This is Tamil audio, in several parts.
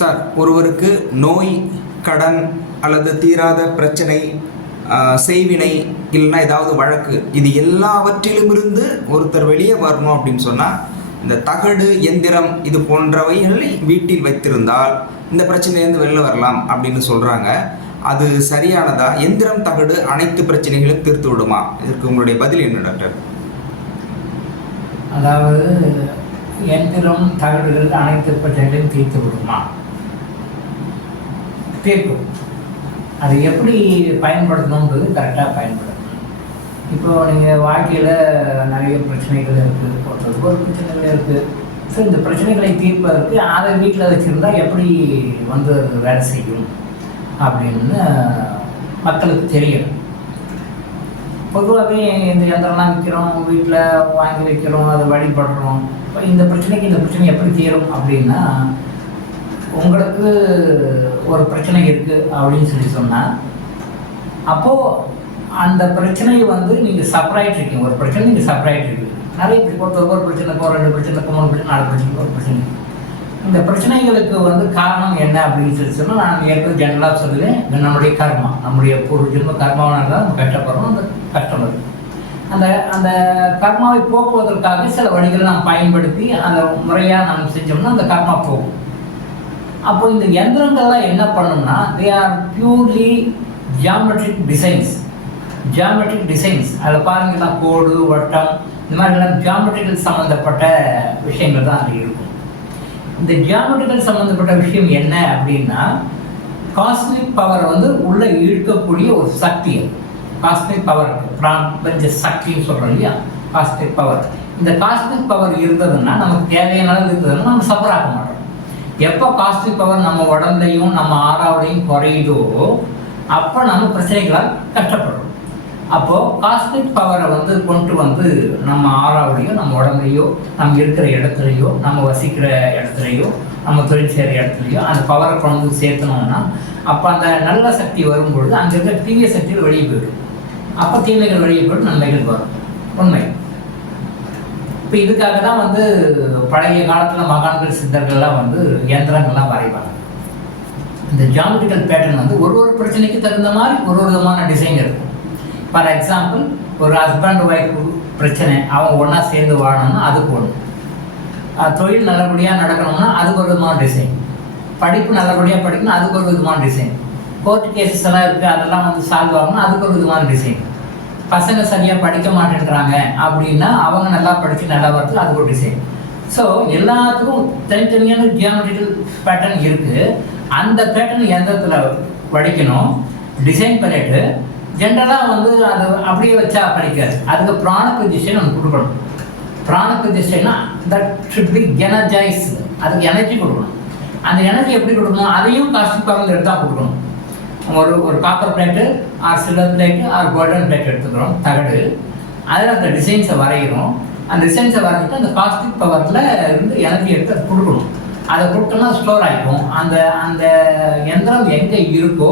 சார், ஒருவருக்கு நோய், கடன் அல்லது தீராத பிரச்சனை, செய்வினை, இல்லைன்னா ஏதாவது வழக்கு, இது எல்லாவற்றிலுமிருந்து ஒருத்தர் வெளியே வரணும் அப்படின்னு சொன்னால் இந்த தகடு, எந்திரம் இது போன்றவைகளை வீட்டில் வைத்திருந்தால் இந்த பிரச்சனையிலேருந்து வெளில வரலாம் அப்படின்னு சொல்கிறாங்க. அது சரியானதா? எந்திரம், தகடு அனைத்து பிரச்சனைகளும் தீர்த்து விடுமா? இதற்கு உங்களுடைய பதில் என்ன டாக்டர்? அதாவது எந்திரம், தகடுகள் அனைத்து பிரச்சனைகளையும் தீர்த்து விடுமா? தீர்க்கும். அது எப்படி பயன்படுத்தணுன்றது கரெக்டாக பயன்படுத்தணும். இப்போது நீங்கள் வாழ்க்கையில் நிறைய பிரச்சனைகள் இருக்குது, ஒவ்வொரு பிரச்சனைகள் இருக்குது. ஸோ இந்த பிரச்சனைகளை தீர்ப்பதற்கு அதை வீட்டில் வச்சுருந்தா எப்படி அது வேலை செய்யும் அப்படின்னு மக்களுக்கு தெரியும். பொதுவாகவே இந்த யந்திரம்லாம் விற்கிறோம், வீட்டில் வாங்கி வைக்கிறோம், அதை வழிபடுறோம். இப்போ இந்த பிரச்சனை எப்படி தீரும் அப்படின்னா, உங்களுக்கு ஒரு பிரச்சனை இருக்குது அப்படின்னு சொன்னால் அப்போது அந்த பிரச்சனையை நீங்கள் சப்ராயிட் இருக்கீங்க. ஒரு பிரச்சனை நீங்கள் சப்ராயிட் இருக்குது. நிறைய ஒவ்வொரு பிரச்சனைக்கும் 2 பிரச்சனைக்கும் 3 பிரச்சனை 4 பிரச்சனைக்கும் ஒரு பிரச்சனை. இந்த பிரச்சனைகளுக்கு காரணம் என்ன அப்படின்னு சொன்னால், நான் ஏற்கனவே ஜென்ரலாக சொல்லுவேன், நம்முடைய கர்மா, நம்முடைய பூர்வ ஜென்ம கர்மாவனால தான் நம்ம கஷ்டப்படுறோம். அந்த கஷ்டம் வருது. அந்த கர்மாவை போக்குவதற்காக சில வழிகளை நாம் பயன்படுத்தி அதை முறையாக நாம் செஞ்சோம்னா அந்த கர்மா போகும். அப்போ இந்த யந்திரங்கள்லாம் என்ன பண்ணணும்னா, they are purely geometric designs. அதில் பாருங்கன்னா கோடு, வட்டம், இந்த மாதிரிலாம் ஜியாமெட்ரிக்கல் சம்மந்தப்பட்ட விஷயங்கள் தான் அதில் இருக்கும். இந்த ஜியாமெட்ரிக்கல் சம்மந்தப்பட்ட விஷயம் என்ன அப்படின்னா, காஸ்மிக் பவர் உள்ளே இழுக்கக்கூடிய ஒரு சக்தி. காஸ்மிக் பவர், பிரபஞ்ச சக்தின்னு சொல்கிறோம் இல்லையா, காஸ்மிக் பவர். இந்த காஸ்மிக் பவர் இருந்ததுன்னா நமக்கு தேவையான இருந்ததுன்னா நம்ம சஃபர் ஆக மாட்டோம். எப்போ காஸ்மிக் பவர் நம்ம உடம்புலையும் நம்ம ஆறாவிலையும் குறையுதோ அப்போ நம்ம பிரச்சனைகளால் கஷ்டப்படுறோம். அப்போது காஸ்மிக் பவரை கொண்டு நம்ம ஆறாவிலையோ நம்ம உடம்புலையோ நம்ம இருக்கிற இடத்துலையோ நம்ம வசிக்கிற இடத்துலையோ நம்ம தொழில் செய்கிற இடத்துலையோ அந்த பவரை கொண்டு சேர்த்தணும்னா அப்போ அந்த நல்ல சக்தி வரும்பொழுது அங்கே இருக்கிற தீய சக்திகள் வெளியே போயிடும். அப்போ தீமைகள் வெளியே போய்ட்டு நன்மைகள் வரும். உண்மை. இப்போ இதுக்காக தான் பழைய காலத்தில் மகான்கள், சித்தர்கள்லாம் யந்திரங்கள்லாம் வரைவாங்க. இந்த ஜியாமெட்ரிக்கல் பேட்டர்ன் ஒரு பிரச்சனைக்கு தகுந்த மாதிரி ஒரு விதமான டிசைன் இருக்கும். ஃபார் எக்ஸாம்பிள், ஒரு ஹஸ்பண்ட் ஒய்ஃப் பிரச்சனை, அவங்க ஒன்றா சேர்ந்து வாழணும்னா அதுக்கு ஒன்று. தொழில் நல்லபடியாக நடக்கணும்னா அதுக்கு ஒரு விதமான டிசைன். படிப்பு நல்லபடியாக படிக்கணும், அதுக்கு ஒரு விதமான டிசைன். கோர்ட் கேசஸ் எல்லாம் இருக்குது, அதெல்லாம் சால்வ் ஆகணும்னா அதுக்கு ஒரு விதமான டிசைன். பசங்க சரியாக படிக்க மாட்டேன்றாங்க அப்படின்னா அவங்க நல்லா படித்து நல்லா வரது அது ஒரு டிசைன். ஸோ எல்லாத்துக்கும் தனித்தனியான ஜியாமெட்ரிக்கல் பேட்டர்ன் இருக்குது. அந்த பேட்டர்ன் எந்திரத்தில் படிக்கணும், டிசைன் பண்ணிட்டு ஜென்ரலாக அது அப்படியே வச்சா படிக்காது. அதுக்கு பிராண பிரதிஷ்டை நம்ம கொடுக்கணும். பிராண பிரதிஷ்டைனா தட் ஷுட் பி எனர்ஜைஸ். அதுக்கு எனர்ஜி கொடுக்கணும். அந்த எனர்ஜி எப்படி கொடுக்கணும்? அதையும் காஸ்டிக் பவர் எடுத்தால் கொடுக்கணும். ஒரு copper plate, or silver plate, or golden plate எடுத்துக்கிறோம், தகடு. அதில் அந்த டிசைன்ஸை வரைகிறோம். அந்த டிசைன்ஸை வரைஞ்சிட்டு அந்த காஸ்டிக் பவரில் இருந்து எனர்ஜி எடுத்து அது கொடுக்கணும். அதை கொடுத்தோம்னா ஸ்டோர் ஆகிக்கும். அந்த யந்திரம் எங்கே இருக்கோ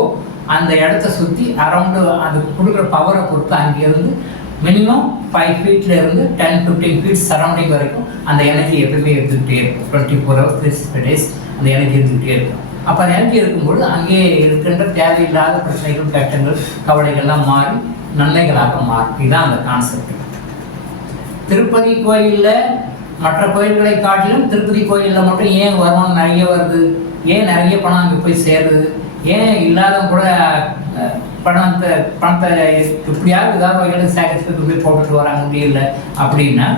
அந்த இடத்த சுற்றி அரௌண்டு அது கொடுக்குற பவரை பொறுத்து அங்கேருந்து மினிமம் 5 ஃபீட்லேருந்து 10-15 ஃபீட் சரௌண்டிங் வரைக்கும் அந்த எனர்ஜி எப்பவுமே எடுத்துக்கிட்டே இருக்கும். 24 hours 365 days அந்த எனர்ஜி இருந்துக்கிட்டே இருக்கும். அப்போ அந்த எனர்ஜி இருக்கும்போது அங்கே இருக்கின்ற தேவையில்லாத பிரச்சனைகள், கஷ்டங்கள், கவலைகள்லாம் மாறி நன்மைகளாக மாறும். இதுதான் அந்த கான்செப்ட். திருப்பதி கோயிலில் மற்ற கோயில்களை காட்டிலும் திருப்பதி கோயிலில் மட்டும் ஏன் வருமானம் நிறைய வருது? ஏன் நிறைய பணம் அங்கே போய் சேருது? ஏன் இல்லாத கூட பணத்தை எப்படியாவது ஏதாவது வகையில் சேகரித்து போய் போட்டுட்டு வராங்க முடியல அப்படின்னா,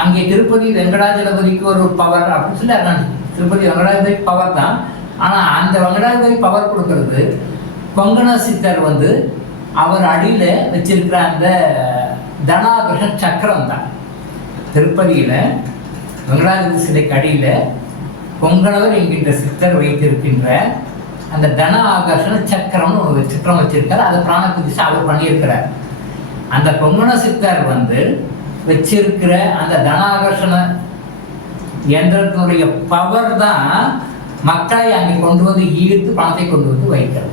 அங்கே திருப்பதி வெங்கடாஜலபதிக்கு ஒரு பவர் அப்படின்னு சொல்லி திருப்பதி வெங்கடாஜலபதி பவர் தான். ஆனால் அந்த வெங்கடாஜலபதி பவர் கொடுக்கறது கொங்கண சித்தர் அவர் அடியில் வச்சிருக்கிற அந்த தனாகர்ஷ சக்கரம் தான். திருப்பதியில் வெங்கடாஜலபதி சிலைக்கு அடியில் கொங்கணவர் என்கின்ற சித்தர் வைத்திருக்கின்ற அந்த தன ஆகர்ஷண சக்கரம்னு ஒரு சக்கரம் வச்சிருக்காரு. அதை பிராண பிரதிஷ்டை அவர் பண்ணியிருக்கிறார். அந்த கொங்கண சித்தர் வச்சிருக்கிற அந்த தனாகர்ஷண யந்திரத்தினுடைய பவர் தான் மக்களை அங்கே கொண்டு ஈர்த்து பணத்தை கொண்டு வைக்கிறது.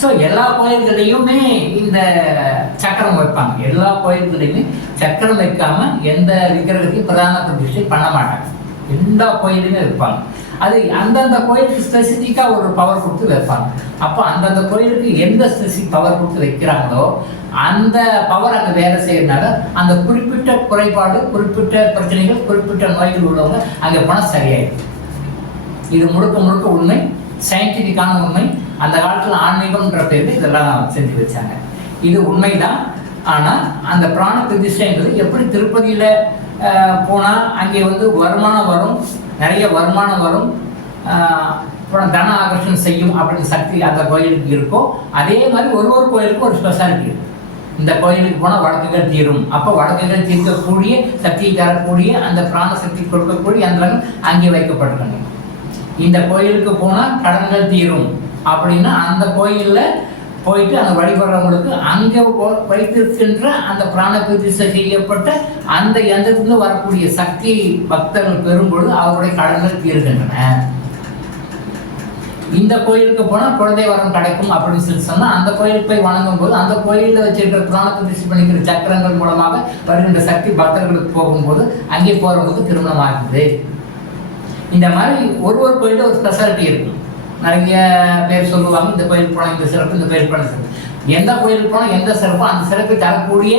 ஸோ எல்லா கோயில்களையுமே இந்த சக்கரம் வைப்பாங்க. எல்லா கோயில்களையுமே சக்கரம் வைக்காம எந்த விக்கிரகத்தையும் பிரதான பிரதிஷ்டை பண்ண மாட்டாங்க. எல்லா கோயிலுமே வைப்பாங்க. அது அந்தந்த கோயிலுக்கு ஸ்பெசிஃபிக்காக ஒரு பவர் கொடுத்து வைப்பாங்க. அப்போ அந்தந்த கோயிலுக்கு எந்த ஸ்பெசிஃபிக் பவர் கொடுத்து வைக்கிறாங்களோ அந்த பவர் அங்கே வேலை செய்யறதுனால அந்த குறிப்பிட்ட குறைபாடு, குறிப்பிட்ட பிரச்சனைகள், குறிப்பிட்ட நோய்கள் உள்ளவங்க அங்கே போனால் சரியாயிடும். இது முழுக்க முழுக்க உண்மை, சயின்டிஃபிக்கான உண்மை. அந்த காலத்தில் ஆன்மீகம்ன்ற பேரில் இதெல்லாம் செஞ்சு வச்சாங்க. இது உண்மைதான். ஆனால் அந்த பிராண பிரதிஷ்டைன்றது எப்படி திருப்பதியில் போனால் அங்கே வந்து வருமானம் வரும், நிறைய வருமானம் வரும், அப்புறம் தன ஆகர்ஷணம் செய்யும் அப்படின்னு சக்தி அந்த கோயிலுக்கு இருக்கோ, அதே மாதிரி ஒரு ஒரு கோயிலுக்கும் ஒரு ஸ்பெஷாலிட்டி இருக்கும். இந்த கோயிலுக்கு போனால் வழக்குகள் தீரும், அப்போ வழக்குகள் தீர்க்கக்கூடிய சக்தியை தரக்கூடிய அந்த பிராண சக்தி கொடுக்கக்கூடிய யந்திரங்கள் அங்கே வைக்கப்பட்டிருக்காங்க. இந்த கோயிலுக்கு போனால் கடன்கள் தீரும் அப்படின்னா அந்த கோயிலில் போயிட்டு அந்த வழிபடுறவங்களுக்கு அங்கே வைத்திருக்கின்ற அந்த பிராண பிரதிஷ்டை செய்யப்பட்ட அந்த யந்திரத்திலிருந்து வரக்கூடிய சக்தியை பக்தர்கள் பெறும்பொழுது அவருடைய கடன்கள் தீர்கின்றன. இந்த கோயிலுக்கு போனால் குழந்தை வரம் கிடைக்கும் அப்படின்னு சொல்லி சொன்னால் அந்த கோயிலுக்கு போய் வணங்கும் போது அந்த கோயிலில் வச்சிருக்கிற பிராண பிரதிஷ்டை பண்ணிக்கிற சக்கரங்கள் மூலமாக வருகின்ற சக்தி பக்தர்களுக்கு போகும்போது அங்கே போகிறவங்களுக்கு திருமணம் ஆகுது. இந்த மாதிரி ஒரு ஒரு கோயிலில் ஒரு ஸ்பெஷாலிட்டி இருக்கும். நிறைய பேர் சொல்லுவாங்க இந்த கோயிலுக்கு போனால் இந்த சிறப்பு, இந்த கோயிலுக்கு போனால் சிறப்பு. எந்த கோயிலுக்கு போனால் எந்த சிறப்போ அந்த சிறப்பை தரக்கூடிய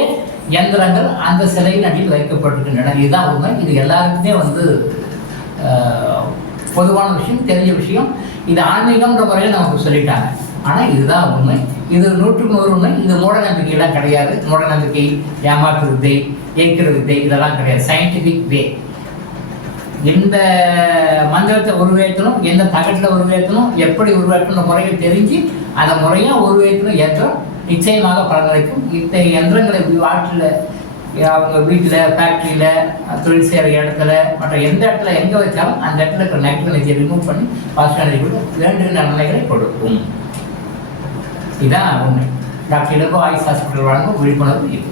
யந்திரங்கள் அந்த சிலையின் அடியில் வைக்கப்பட்டிருக்கின்றன. இதுதான் உண்மை. இது எல்லாருக்குமே வந்து பொதுவான விஷயம், தெரிஞ்ச விஷயம். இது ஆன்மீகம்ன்ற முறையில் நமக்கு சொல்லிட்டாங்க. ஆனால் இதுதான் உண்மை. இது 100க்கு 100 உண்மை. இது மூட நம்பிக்கையெல்லாம் கிடையாது. மூட நம்பிக்கை, ஏமாற்று வித்தை, ஏற்கிற வித்தை இதெல்லாம் கிடையாது. சயின்டிஃபிக் வே. எந்த மந்திரத்தை உருவேற்றணும், எந்த தகட்டில் உருவேற்றணும், எப்படி உருவேற்றணும் முறையை தெரிஞ்சு அந்த முறையாக உருவேற்றணும் யந்திரம் நிச்சயமாக பலனளிக்கும். இந்த யந்திரங்களை ஆற்றில், அவங்க வீட்டில், ஃபேக்ட்ரியில், தொழில் செய்கிற இடத்துல, மற்ற எந்த இடத்துல எங்கே வச்சாலும் அந்த இடத்துல இருக்கிற நெகட்டிவ் எனர்ஜியை ரிமூவ் பண்ணி பாசிட்டிவ் எனர்ஜி கூட வேண்டுகின்ற நன்மைகளை கொடுக்கும். இதுதான் உண்மை. டாக்டர் இலகோ ஆயுஷ் ஹாஸ்பிட்டல் வழங்கும் விழிப்புணர்வு இது.